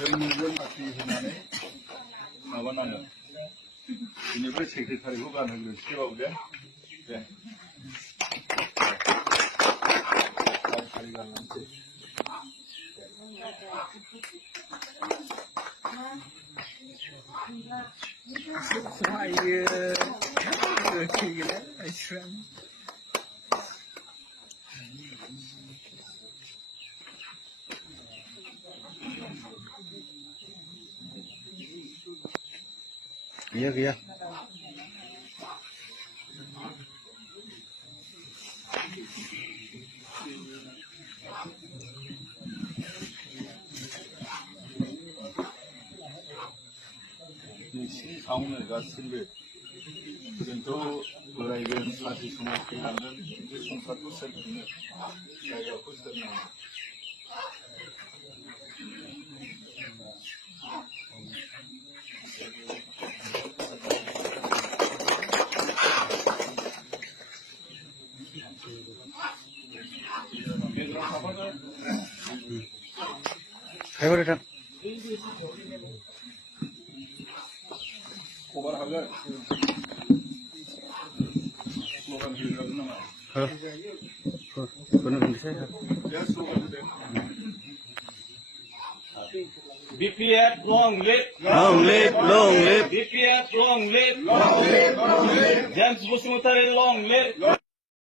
जोंनिजों मानसि होनानै माबानांगोन बेनिफ्राय सेक्रेटारिखौ गानहोग्रोसिबाबो दे फारि गानलांसै गैया नोंसिनि सायावनो गासिबो जोंथ' बोरायगोन सानसे समाव थैलांगोन बे संसारखौ सोर खुंनो जायगाखौ सोर नांगौ Favorite खबर हागोन स्लगान होजागोन नामा BPF long live long live BPF long live James Bosumutari long live